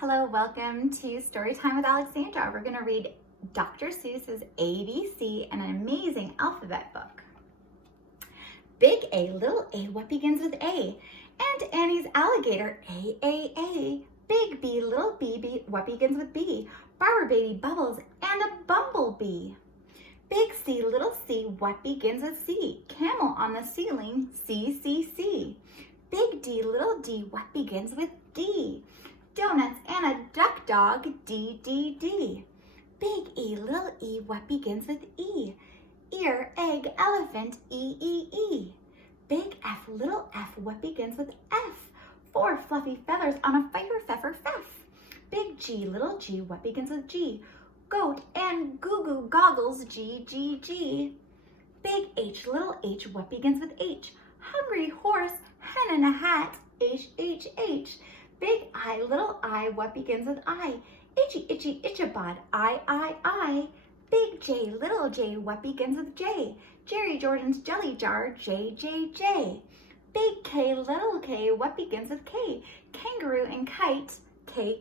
Hello, welcome to Storytime with Alexandra. We're going to read Dr. Seuss's ABC, an amazing alphabet book. Big A, little a, what begins with A? Aunt Annie's alligator, A. Big B, little B, what begins with B? Barber baby bubbles and a bumblebee. Big C, little c, what begins with C? Camel on the ceiling, C. Big D, little d, what begins with D? Donuts and a duck dog, D. Big E, little e, what begins with E? Ear, egg, elephant, E. Big F, little f, what begins with F? 4 fluffy feathers on a feather, feff. Big G, little g, what begins with G? Goat and goo goggles, G. Big H, little h, what begins with H? Hungry horse, hen in a hat, H. Big I, little I, what begins with I? Itchy, Ichabod, I. Big J, little j, what begins with J? Jerry Jordan's jelly jar, J. Big K, little k, what begins with K? Kangaroo and kite, K.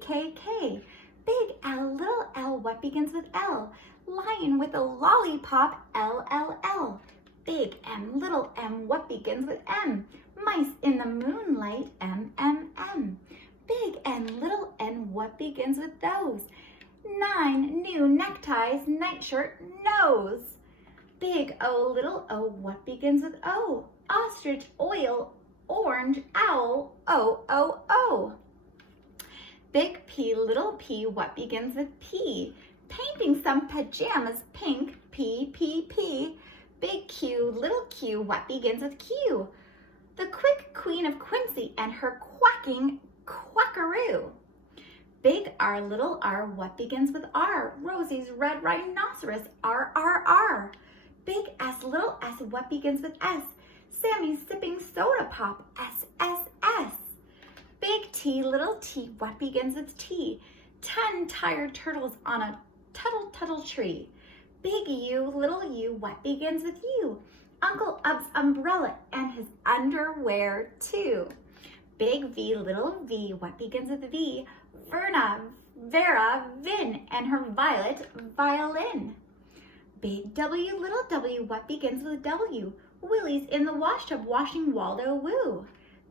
Big L, little l, what begins with L? Lion with a lollipop, L. Big M, little m, what begins with M? Mice in the moonlight, M. Big N, little n, what begins with those? 9 new neckties, nightshirt, nose. Big O, little o, what begins with O? Ostrich, oil, orange, owl, O. Big P, little p, what begins with P? Painting some pajamas, pink, P. Big Q, little q, what begins with Q? The quick queen of Quincy and her quacking quackaroo. Big R, little r, what begins with R? Rosie's red rhinoceros, R. Big S, little s, what begins with S? Sammy's sipping soda pop, S. Big T, little t, what begins with T? 10 tired turtles on a tuttle tree. Big U, little u, what begins with U? Uncle Ub's umbrella and his underwear too. Big V, little v, what begins with V? Verna, Vera, Vin, and her violet violin. Big W, little w, what begins with W? Willie's in the washtub washing Waldo Woo.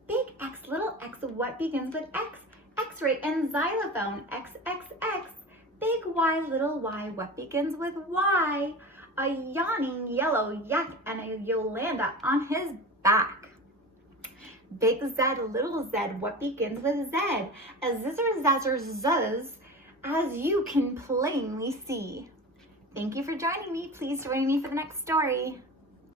Big X, little x, what begins with X? X-ray and xylophone, X. Big Y, little y, what begins with Y? A yawning yellow yak and a Yolanda on his back. Big Z, little z, what begins with Z? A zizzer zazzer zuzz, as you can plainly see. Thank you for joining me. Please join me for the next story.